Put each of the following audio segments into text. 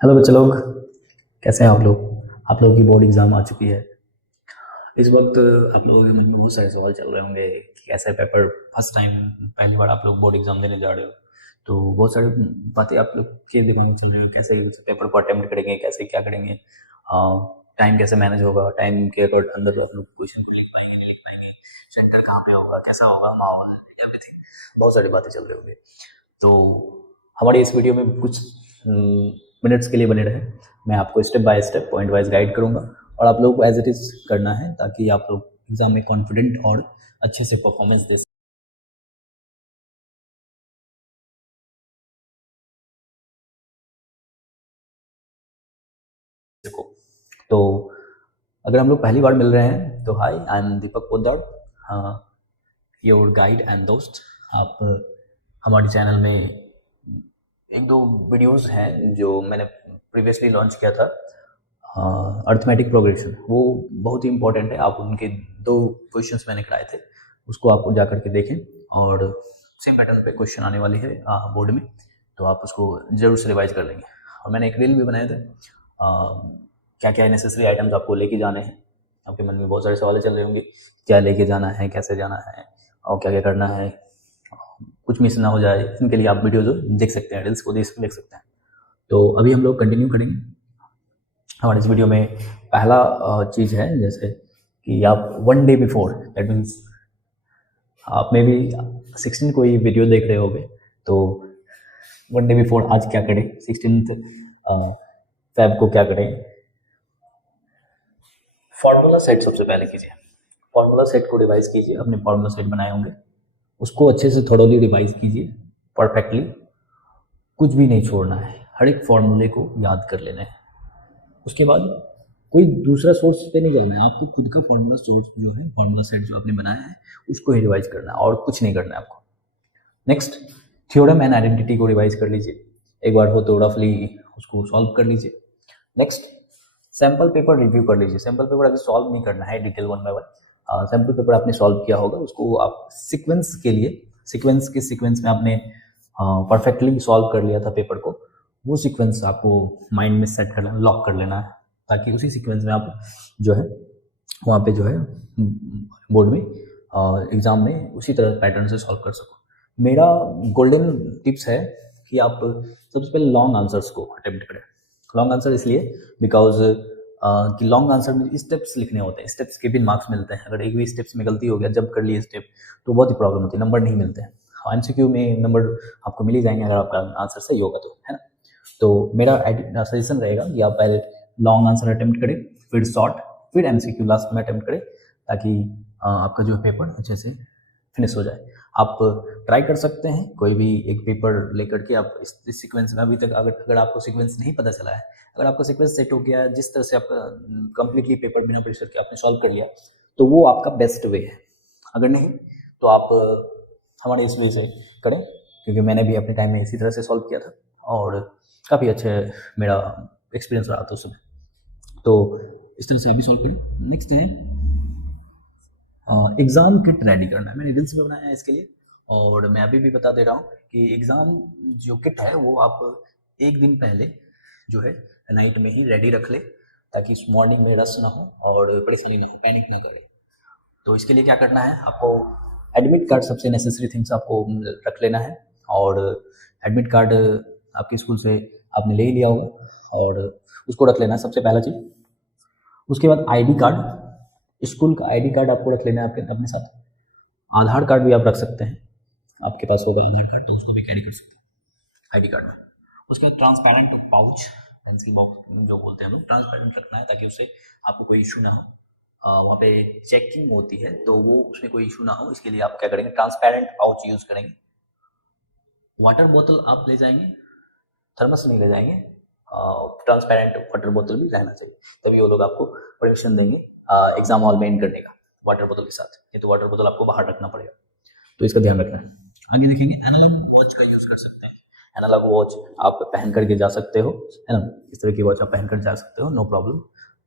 Hello बच्चे लोग, कैसे हैं आप लोग। आप लोगों की बोर्ड एग्ज़ाम आ चुकी है। इस वक्त आप लोगों के मन में बहुत सारे सवाल चल रहे होंगे कि कैसा पेपर, फर्स्ट टाइम पहली बार आप लोग बोर्ड एग्ज़ाम देने जा रहे हो। तो बहुत सारी बातें आप लोग के दिमाग में चल रही हैं, कैसे उस पेपर को अटेम्प्ट करेंगे, कैसे क्या करेंगे, टाइम कैसे मैनेज होगा, टाइम के अगर अंदर तो आप लोग क्वेश्चन को लिख पाएंगे नहीं लिख पाएंगे, सेंटर कहाँ पे होगा, कैसा होगा माहौल, एवरीथिंग। बहुत सारी बातें चल रही होंगी। तो हमारी इस वीडियो में कुछ मिनट्स के लिए बने रहे। मैं आपको step by step point wise guide करूंगा और आप लोग को एज इट इज़ करना है ताकि आप लोग एग्ज़ाम में कॉन्फिडेंट और अच्छे से परफॉर्मेंस दे सको। तो अगर हम लोग पहली बार मिल रहे हैं तो hi, I am Deepak Poddar, your guide and दोस्त। आप हमारे चैनल में एक दो वीडियोस हैं जो मैंने प्रीवियसली लॉन्च किया था, अर्थमेटिक प्रोग्रेशन, वो बहुत ही इंपॉर्टेंट है। आप उनके दो क्वेश्चंस मैंने कराए थे, उसको आप जा करके देखें। और सेम पैटर्न पे क्वेश्चन आने वाली है बोर्ड में, तो आप उसको जरूर से रिवाइज कर लेंगे। और मैंने एक रील भी बनाए थे, क्या क्या नेसेसरी आइटम्स आपको लेके जाने हैं। आपके मन में बहुत सारे सवाल चल रहे होंगे, क्या लेके जाना है, कैसे जाना है, और क्या क्या करना है, कुछ मिस ना हो जाए। इनके लिए आप वीडियो जो देख सकते हैं, रील्स को देख सकते हैं। तो अभी हम लोग कंटिन्यू करेंगे हमारे इस वीडियो में। पहला चीज़ है जैसे कि आप one day before, that means आप में भी 16 कोई वीडियो देख रहे होगे, तो वन डे बिफोर आज क्या करें, 16 फेब को क्या करें। फार्मूला सेट सबसे पहले कीजिए। फार्मूला सेट को रिवाइज कीजिए, अपने फार्मूला सेट बनाए होंगे उसको अच्छे से थोड़ोली रिवाइज कीजिए परफेक्टली। कुछ भी नहीं छोड़ना है, हर एक फॉर्मूले को याद कर लेना है। उसके बाद कोई दूसरा सोर्स पे नहीं जाना है, आपको खुद का फॉर्मूला सोर्स जो है, फॉर्मूला सेट जो आपने बनाया है उसको ही रिवाइज करना है और कुछ नहीं करना है आपको। नेक्स्ट, थ्योरम एंड आइडेंटिटी को रिवाइज कर लीजिए, एक बार हो तो रफली उसको सॉल्व कर लीजिए। नेक्स्ट, सैम्पल पेपर रिव्यू कर लीजिए। सैम्पल पेपर अभी सॉल्व नहीं करना है detail one by one. Sample paper आपने सॉल्व किया होगा, उसको आप सीक्वेंस के लिए, सीक्वेंस में आपने परफेक्टली सॉल्व कर लिया था पेपर को, वो सीक्वेंस आपको माइंड में सेट कर लेना, लॉक कर लेना है, ताकि उसी सीक्वेंस में आप जो है वहाँ पे जो है बोर्ड में एग्ज़ाम में उसी तरह पैटर्न से सॉल्व कर सको। मेरा गोल्डन टिप्स है कि आप सबसे पहले लॉन्ग आंसर्स को अटेम्प्ट करें। लॉन्ग आंसर इसलिए बिकॉज कि लॉन्ग आंसर में स्टेप्स लिखने होते हैं, स्टेप्स के भी मार्क्स मिलते हैं। अगर एक भी स्टेप्स में गलती हो गया, जब कर लिए स्टेप, तो बहुत ही प्रॉब्लम होती है, नंबर नहीं मिलते हैं। एमसीक्यू में नंबर आपको मिल ही जाएंगे अगर आपका आंसर सही होगा तो, है ना। तो मेरा सजेशन रहेगा कि आप पहले लॉन्ग आंसर अटेम्प्ट करें, फिर शॉर्ट, फिर एमसीक्यू लास्ट में अटेम्प्ट करें, ताकि आपका जो पेपर अच्छे से फिनिश हो जाए। आप ट्राई कर सकते हैं कोई भी एक पेपर लेकर के, आप इस सीक्वेंस में अभी तक अगर आपको सीक्वेंस नहीं पता चला है, अगर आपको सीक्वेंस सेट हो गया है, जिस तरह से आपका कंप्लीटली पेपर बिना प्रेशर के आपने सॉल्व कर लिया, तो वो आपका बेस्ट वे है। अगर नहीं तो आप हमारे इस वे से करें, क्योंकि मैंने भी अपने टाइम में इसी तरह से सॉल्व किया था और काफ़ी अच्छे मेरा एक्सपीरियंस रहा था उस समय। तो इस तरह से अभी सॉल्व करें। नेक्स्ट है एग्ज़ाम किट रेडी करना है। मैंने रील्स भी बनाया है इसके लिए, और मैं अभी भी बता दे रहा हूँ कि एग्ज़ाम जो किट है वो आप एक दिन पहले जो है नाइट में ही रेडी रख ले, ताकि मॉर्निंग में रश ना हो और परेशानी ना हो, पैनिक ना करे। तो इसके लिए क्या करना है, आपको एडमिट कार्ड, सबसे नेसेसरी थिंग्स आपको रख लेना है। और एडमिट कार्ड आपके स्कूल से आपने ले ही लिया होगा और उसको रख लेना है सबसे पहला चीज़। उसके बाद आईडी कार्ड, स्कूल का आईडी कार्ड आपको रख लेना है अपने साथ। आधार कार्ड भी आप रख सकते हैं, आपके पास होगा आधार कार्ड तो उसको भी कैरी कर सकते हैं आईडी कार्ड में। उसके बाद ट्रांसपेरेंट पाउच, पेंसिल बॉक्स जो बोलते हैं हम लोग, ट्रांसपेरेंट रखना है ताकि उससे आपको कोई इशू ना हो। वहाँ पे चेकिंग होती है तो वो उसमें कोई इशू ना हो, इसके लिए आप क्या करेंगे, ट्रांसपेरेंट पाउच यूज़ करेंगे। वाटर बोतल आप ले जाएंगे, थर्मस नहीं ले जाएंगे, ट्रांसपेरेंट वाटर बोतल भी रहना चाहिए, तभी वो लोग आपको परमिशन देंगे एग्जाम हॉल में इन करने का वाटर बोतल के साथ। ये तो वाटर बोतल आपको बाहर रखना पड़ेगा, तो इसका ध्यान रखना है। आगे देखेंगे, एनालॉग वॉच का यूज़ कर सकते हैं। एनालॉग वॉच आप पहन करके जा सकते हो, है ना, इस तरह की वॉच आप पहन कर जा सकते हो, नो प्रॉब्लम।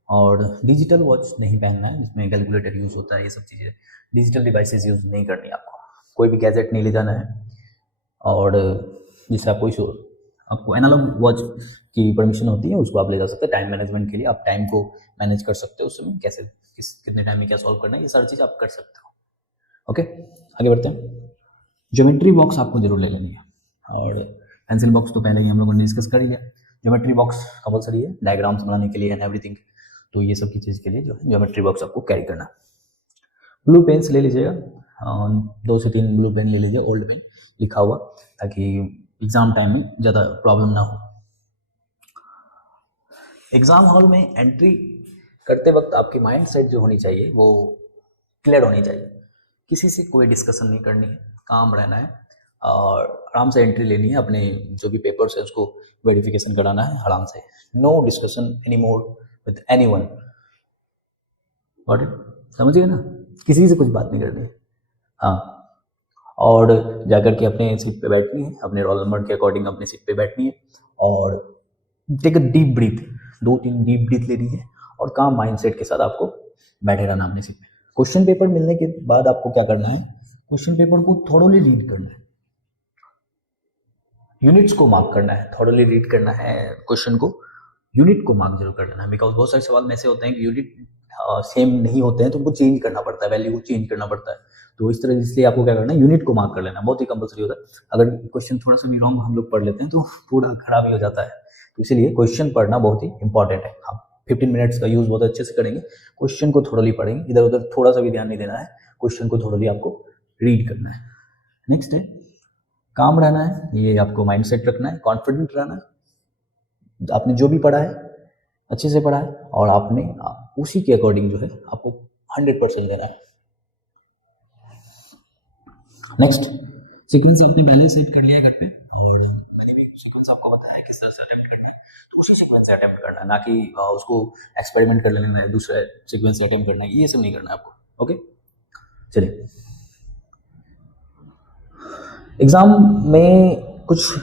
और डिजिटल वॉच नहीं पहनना है जिसमें कैलकुलेटर यूज़ होता है, ये सब चीज़ें, डिजिटल डिवाइसेस यूज़ नहीं करनी आपको, कोई भी गैजेट नहीं ले जाना है और जिससे आपको इशू आपको एनालॉग वॉच की परमिशन होती है, उसको आप ले जा सकते हैं टाइम मैनेजमेंट के लिए। आप टाइम को मैनेज कर सकते हो उसमें, कैसे कितने टाइम में क्या सॉल्व करना है, ये सारी चीज़ आप कर सकते हो। ओके, आगे बढ़ते हैं। ज्योमेट्री बॉक्स आपको जरूर ले लेनी है, और पेंसिल बॉक्स तो पहले ही हम लोगों ने डिस्कस कर लिया। ज्योमेट्री बॉक्स कंपलसरी है डायग्राम्स बनाने के लिए एंड एवरीथिंग, तो ये सब की चीज़ के लिए जो है ज्योमेट्री बॉक्स आपको कैरी करना। ब्लू पेन्स ले लीजिएगा, 2 से 3 ब्लू पेन ले लीजिए, ओल्ड पेन लिखा हुआ, ताकि एग्जाम टाइम में ज़्यादा प्रॉब्लम ना हो। एग्जाम हॉल में एंट्री करते वक्त आपकी माइंड सेट जो होनी चाहिए वो क्लियर होनी चाहिए। किसी से कोई डिस्कशन नहीं करनी है, काम रहना है और आराम से एंट्री लेनी है। अपने जो भी पेपर्स है उसको वेरिफिकेशन कराना है आराम से। No discussion any more with anyone, समझिए ना, किसी से कुछ बात नहीं करनी है। हाँ, और जाकर के अपने सीट पे बैठनी है, अपने रोल नंबर के अकॉर्डिंग अपने सीट पे बैठनी है और take a deep breath, 2-3 deep breath लेनी है और काम माइंडसेट के साथ आपको बैठे रहना अपने सीट पे। क्वेश्चन पेपर मिलने के बाद आपको क्या करना है, क्वेश्चन पेपर को थोड़ोली रीड करना है, यूनिट्स को मार्क करना है, थोड़ोली रीड करना है क्वेश्चन को, यूनिट को मार्क जरूर कर लेना है। बिकॉज बहुत सारे सवाल में ऐसे होते हैं कि यूनिट सेम नहीं होते हैं, तो उनको चेंज करना पड़ता है, वैल्यू को चेंज करना पड़ता है। तो इस तरह इसलिए आपको क्या करना है, यूनिट को मार्क कर लेना, बहुत ही कंपलसरी होता है। अगर क्वेश्चन थोड़ा सा भी रॉन्ग हम लोग पढ़ लेते हैं तो पूरा खराब ही हो जाता है। तो इसीलिए क्वेश्चन पढ़ना बहुत ही इंपॉर्टेंट है। आप 15 मिनट्स का यूज बहुत अच्छे से करेंगे, क्वेश्चन को थोड़ली पढ़ेंगे, इधर उधर थोड़ा सा भी ध्यान नहीं देना है, क्वेश्चन को थोड़ली आपको रीड करना है। नेक्स्ट है काम रहना है, ये आपको माइंड सेट रखना है, कॉन्फिडेंट रहना है। आपने जो भी पढ़ा है अच्छे से पढ़ा है और आपने उसी के अकॉर्डिंग जो है आपको 100% देना है। नेक्स्ट सीक्वेंस आपने पहले सेट कर लिया घर पे, और सीक्वेंस आपको बताया है किस तरह से अटेम्प्ट करना है, तो उसी सीक्वेंस से अटेम्प्ट करना है, ना कि उसको एक्सपेरिमेंट कर लेना है, दूसरे सीक्वेंस से अटेम्प्ट करना है, ये सब नहीं करना है आपको। ओके, चलिए एग्जाम में कुछ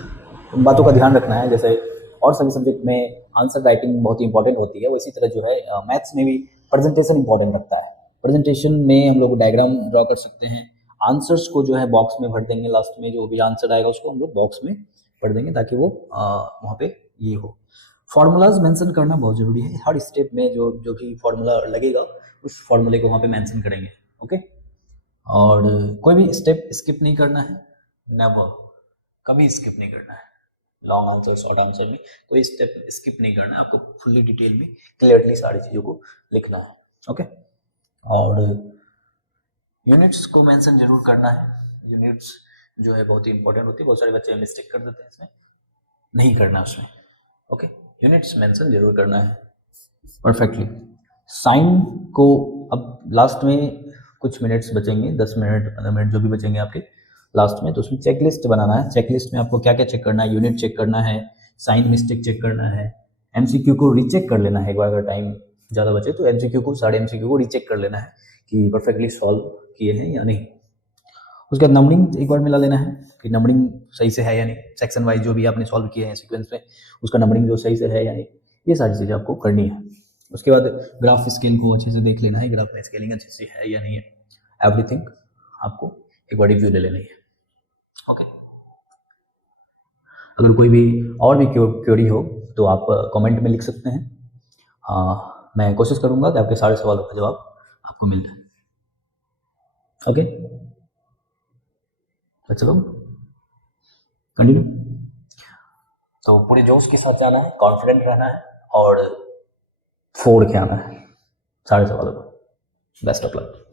बातों का ध्यान रखना है। जैसे और सभी सब्जेक्ट में आंसर राइटिंग बहुत ही इंपॉर्टेंट होती है, इसी तरह जो है मैथ्स में भी प्रेजेंटेशन इंपॉर्टेंट रखता है। प्रेजेंटेशन में हम लोग डायग्राम ड्रॉ कर सकते हैं, आंसर्स को जो है बॉक्स में भर देंगे, लास्ट में जो भी आंसर आएगा उसको हम लोग बॉक्स में भर देंगे ताकि वो वहाँ पे ये हो। फार्मूलाज मेंशन करना बहुत जरूरी है, हर स्टेप में जो जो भी फार्मूला लगेगा उस फार्मूले को वहाँ पे मेंशन करेंगे। ओके, और कोई भी स्टेप स्किप नहीं करना है, नेवर, कभी स्किप नहीं करना है। लॉन्ग आंसर शॉर्ट आंसर में कोई स्टेप स्किप नहीं करना है, आपको फुल्ली डिटेल में क्लियरली सारी चीज़ों को लिखना है। ओके, और यूनिट्स को मेंशन जरूर करना है, यूनिट्स जो है बहुत ही इंपॉर्टेंट होती है, बहुत सारे बच्चे मिस्टेक कर देते हैं इसमें, नहीं करना उसमें। ओके, यूनिट्स मेंशन जरूर करना है परफेक्टली। साइन को अब लास्ट में कुछ मिनट्स बचेंगे, 10 मिनट 15 मिनट जो भी बचेंगे आपके लास्ट में, तो उसमें चेकलिस्ट बनाना है। चेकलिस्ट में आपको क्या क्या चेक करना है, यूनिट चेक करना है, साइन मिस्टेक चेक करना है, एमसीक्यू को रीचेक कर लेना है। एक बार अगर टाइम ज़्यादा बचे तो एमसीक्यू को, सारे एमसीक्यू को रीचेक कर लेना है कि परफेक्टली सॉल्व किए हैं या नहीं। उसके बाद नंबरिंग एक बार मिला लेना है कि नंबरिंग सही से है या नहीं, सेक्शन वाइज जो भी आपने सॉल्व किए हैं सीक्वेंस में उसका नंबरिंग जो सही से है या नहीं, ये सारी चीज़ें आपको करनी है। उसके बाद ग्राफ स्केल को अच्छे से देख लेना है, ग्राफ में स्केलिंग अच्छे से है या नहीं है, एवरीथिंग आपको एक बार रिव्यू ले लेनी है। ओके, अगर कोई भी और भी क्वेरी हो तो आप कमेंट में लिख सकते हैं, मैं कोशिश करूंगा कि आपके सारे सवालों का जवाब आपको मिल जाए। ओके, तो चलो कंटिन्यू। तो पूरे जोश के साथ जाना है, कॉन्फिडेंट रहना है और फोड़ के आना है सारे सवालों को। Best of luck.